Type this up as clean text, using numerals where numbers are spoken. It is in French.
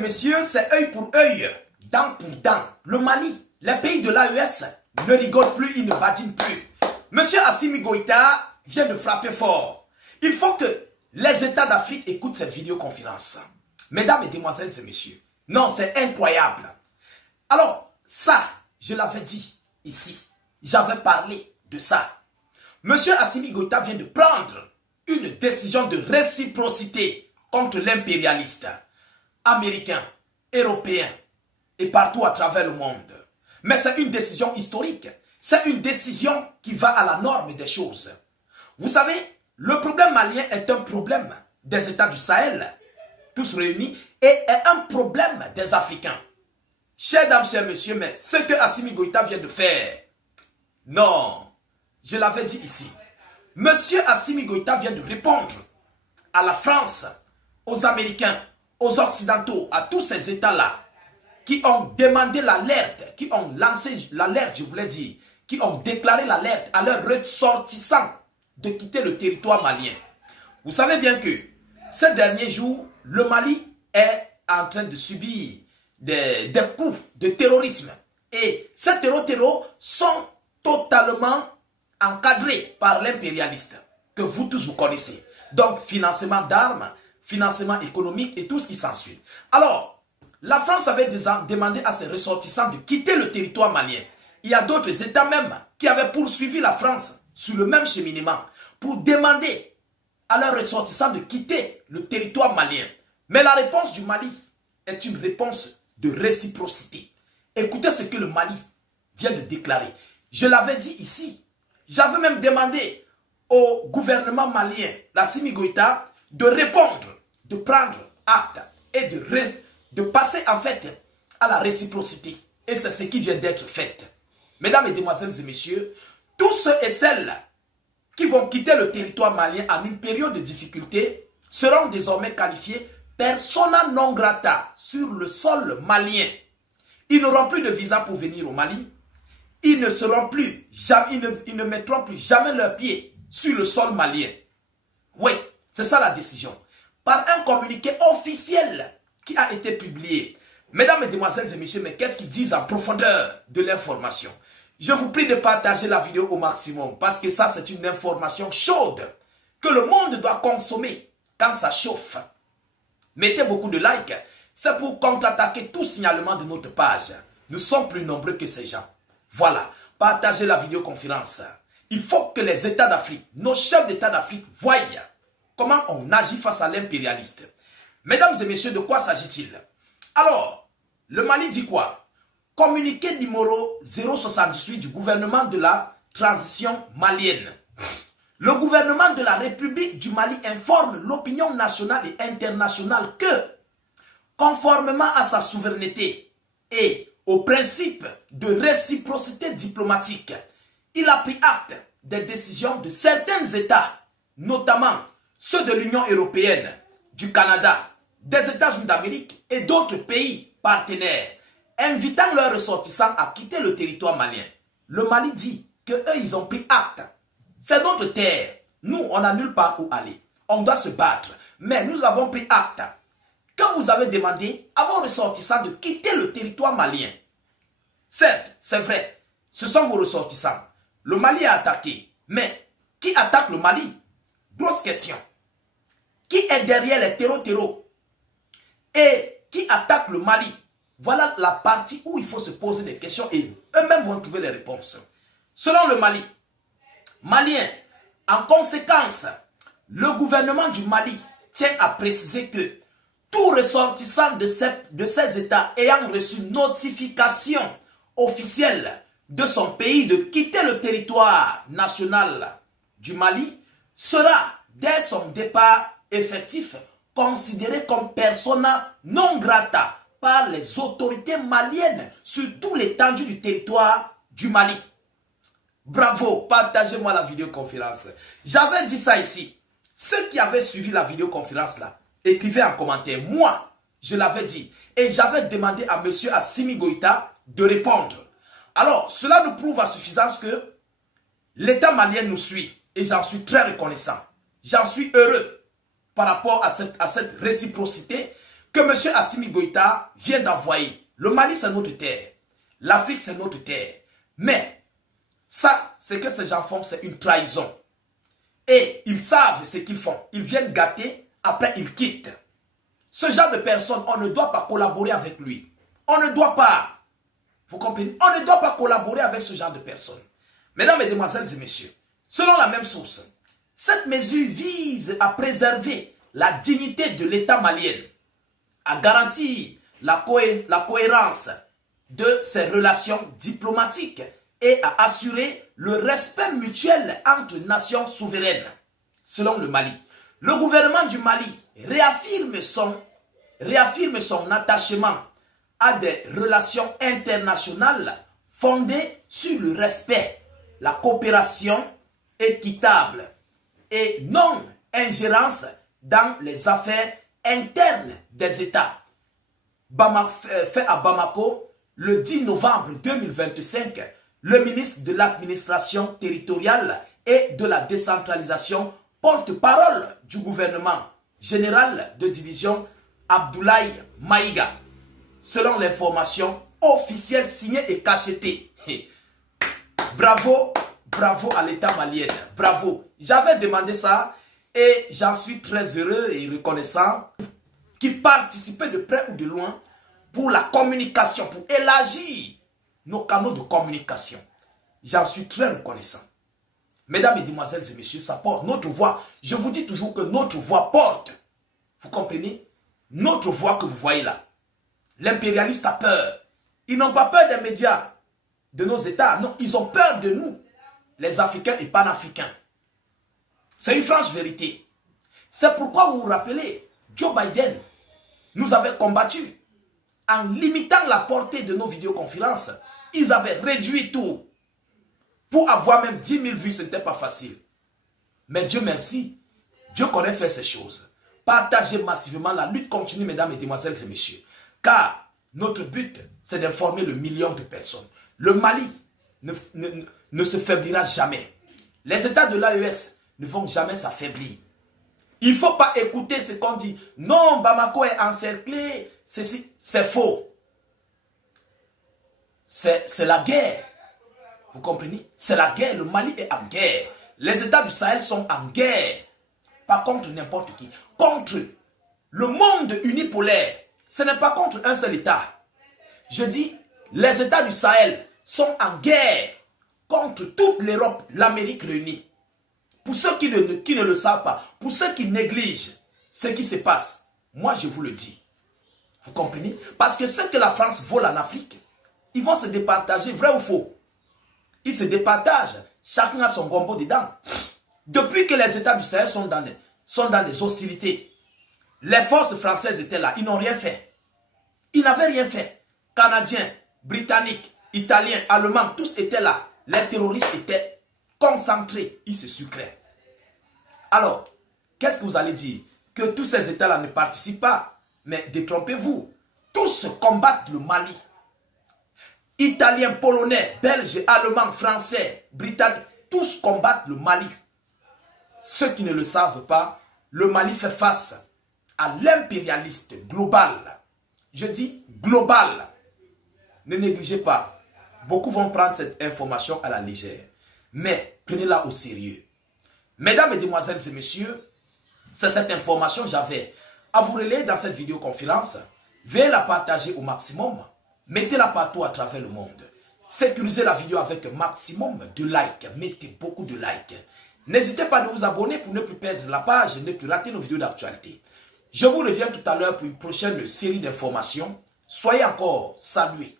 Messieurs, c'est œil pour œil, dent pour dent. Le Mali, les pays de l'AES ne rigolent plus, ils ne badinent plus. Monsieur Assimi Goïta vient de frapper fort. Il faut que les États d'Afrique écoutent cette vidéoconférence. Mesdames et demoiselles et messieurs, non, c'est incroyable. Alors, ça, je l'avais dit ici. J'avais parlé de ça. Monsieur Assimi Goïta vient de prendre une décision de réciprocité contre l'impérialiste américain, européen et partout à travers le monde. Mais c'est une décision historique. C'est une décision qui va à la norme des choses. Vous savez, le problème malien est un problème des États du Sahel, tous réunis, et est un problème des Africains. Chers dames, chers messieurs, mais ce que Assimi Goïta vient de faire, non, je l'avais dit ici. Monsieur Assimi Goïta vient de répondre à la France, aux Américains, aux Occidentaux, à tous ces États-là qui ont demandé l'alerte, qui ont lancé l'alerte, je voulais dire, qui ont déclaré l'alerte à leurs ressortissants de quitter le territoire malien. Vous savez bien que ces derniers jours, le Mali est en train de subir des coups de terrorisme. Et ces terroristes sont totalement encadrés par l'impérialiste, que vous tous vous connaissez. Donc, financement d'armes, financement économique et tout ce qui s'ensuit. Alors, la France avait demandé à ses ressortissants de quitter le territoire malien. Il y a d'autres États même qui avaient poursuivi la France sur le même cheminement pour demander à leurs ressortissants de quitter le territoire malien. Mais la réponse du Mali est une réponse de réciprocité. Écoutez ce que le Mali vient de déclarer. Je l'avais dit ici. J'avais même demandé au gouvernement malien, l'Assimi Goïta, de répondre, de prendre acte et de passer en fait à la réciprocité. Et c'est ce qui vient d'être fait. Mesdames et demoiselles et messieurs, tous ceux et celles qui vont quitter le territoire malien en une période de difficulté seront désormais qualifiés persona non grata sur le sol malien. Ils n'auront plus de visa pour venir au Mali. Ils ne seront plus, jamais, ils ne mettront plus jamais leurs pieds sur le sol malien. Oui, c'est ça la décision. Par un communiqué officiel qui a été publié. Mesdames et demoiselles et messieurs, mais qu'est-ce qu'ils disent en profondeur de l'information? Je vous prie de partager la vidéo au maximum parce que ça, c'est une information chaude que le monde doit consommer quand ça chauffe. Mettez beaucoup de likes. C'est pour contre-attaquer tout signalement de notre page. Nous sommes plus nombreux que ces gens. Voilà, partagez la vidéoconférence. Il faut que les États d'Afrique, nos chefs d'État d'Afrique, voient comment on agit face à l'impérialiste. Mesdames et messieurs, de quoi s'agit-il? Alors, le Mali dit quoi? Communiqué numéro 078 du gouvernement de la transition malienne. Le gouvernement de la République du Mali informe l'opinion nationale et internationale que, conformément à sa souveraineté et au principe de réciprocité diplomatique, il a pris acte des décisions de certains États, notamment ceux de l'Union européenne, du Canada, des États-Unis d'Amérique et d'autres pays partenaires, invitant leurs ressortissants à quitter le territoire malien. Le Mali dit qu'eux, ils ont pris acte. C'est notre terre. Nous, on n'a nulle part où aller. On doit se battre. Mais nous avons pris acte. Quand vous avez demandé à vos ressortissants de quitter le territoire malien, certes, c'est vrai, ce sont vos ressortissants. Le Mali a attaqué. Mais qui attaque le Mali? Grosse question. Qui est derrière les terreaux et qui attaque le Mali? Voilà la partie où il faut se poser des questions et eux-mêmes vont trouver les réponses. Selon le Mali, malien, en conséquence, le gouvernement du Mali tient à préciser que tout ressortissant de ces États ayant reçu notification officielle de son pays de quitter le territoire national du Mali sera, dès son départ effectif, considéré comme persona non grata par les autorités maliennes sur tout l'étendue du territoire du Mali. Bravo, partagez-moi la vidéoconférence. J'avais dit ça ici. Ceux qui avaient suivi la vidéoconférence là, écrivez en commentaire. Moi, je l'avais dit. Et j'avais demandé à monsieur Assimi Goïta de répondre. Alors, cela nous prouve à suffisance que l'État malien nous suit. Et j'en suis très reconnaissant. J'en suis heureux par rapport à cette réciprocité que M. Assimi Goïta vient d'envoyer. Le Mali, c'est notre terre. L'Afrique, c'est notre terre. Mais, ça, ce que ces gens font, c'est une trahison. Et ils savent ce qu'ils font. Ils viennent gâter, après ils quittent. Ce genre de personne, on ne doit pas collaborer avec lui. On ne doit pas. Vous comprenez? On ne doit pas collaborer avec ce genre de personnes. Mesdames, Mesdemoiselles et Messieurs, selon la même source, cette mesure vise à préserver la dignité de l'État malien, à garantir la cohérence de ses relations diplomatiques et à assurer le respect mutuel entre nations souveraines. Selon le Mali, le gouvernement du Mali réaffirme son attachement à des relations internationales fondées sur le respect, la coopération équitable et non-ingérence dans les affaires internes des États. Fait à Bamako, le 10 novembre 2025, le ministre de l'administration territoriale et de la décentralisation, porte-parole du gouvernement général de division Abdoulaye Maïga, selon l'information officielle signée et cachetée. Bravo, bravo à l'État malien, bravo. J'avais demandé ça et j'en suis très heureux et reconnaissant qui participaient de près ou de loin pour la communication, pour élargir nos canaux de communication. J'en suis très reconnaissant. Mesdames, Mesdemoiselles et Messieurs, ça porte notre voix. Je vous dis toujours que notre voix porte. Vous comprenez? Notre voix que vous voyez là. L'impérialiste a peur. Ils n'ont pas peur des médias de nos États. Non, ils ont peur de nous, les Africains et panafricains. C'est une franche vérité. C'est pourquoi vous vous rappelez, Joe Biden nous avait combattu en limitant la portée de nos vidéoconférences. Ils avaient réduit tout. Pour avoir même 10 000 vues, ce n'était pas facile. Mais Dieu merci, Dieu connaît faire ces choses. Partagez massivement, la lutte continue, mesdames, mesdemoiselles et messieurs. Car notre but, c'est d'informer le million de personnes. Le Mali ne se faiblira jamais. Les États de l'AES ne vont jamais s'affaiblir. Il ne faut pas écouter ce qu'on dit. Non, Bamako est encerclé. C'est faux. C'est la guerre. Vous comprenez? C'est la guerre. Le Mali est en guerre. Les États du Sahel sont en guerre. Pas contre n'importe qui. Contre le monde unipolaire. Ce n'est pas contre un seul État. Je dis, les États du Sahel sont en guerre contre toute l'Europe, l'Amérique réunie. Pour ceux qui ne le savent pas, pour ceux qui négligent ce qui se passe, moi je vous le dis. Vous comprenez? Parce que ce que la France vole en Afrique, ils vont se départager, vrai ou faux? Ils se départagent, chacun a son gombo dedans. Depuis que les États du Sahel sont dans les hostilités, les forces françaises étaient là, ils n'ont rien fait. Ils n'avaient rien fait. Canadiens, Britanniques, Italiens, Allemands, tous étaient là. Les terroristes étaient concentrés, ils se sucraient. Alors, qu'est-ce que vous allez dire? Que tous ces États-là ne participent pas. Mais détrompez-vous, tous combattent le Mali. Italiens, Polonais, Belges, Allemands, Français, Britanniques, tous combattent le Mali. Ceux qui ne le savent pas, le Mali fait face à l'impérialiste global. Je dis global. Ne négligez pas. Beaucoup vont prendre cette information à la légère. Mais prenez-la au sérieux. Mesdames, Mesdemoiselles et Messieurs, c'est cette information que j'avais à vous relayer dans cette vidéoconférence. Veuillez la partager au maximum. Mettez-la partout à travers le monde. Sécurisez la vidéo avec un maximum de likes. Mettez beaucoup de likes. N'hésitez pas à vous abonner pour ne plus perdre la page et ne plus rater nos vidéos d'actualité. Je vous reviens tout à l'heure pour une prochaine série d'informations. Soyez encore salués.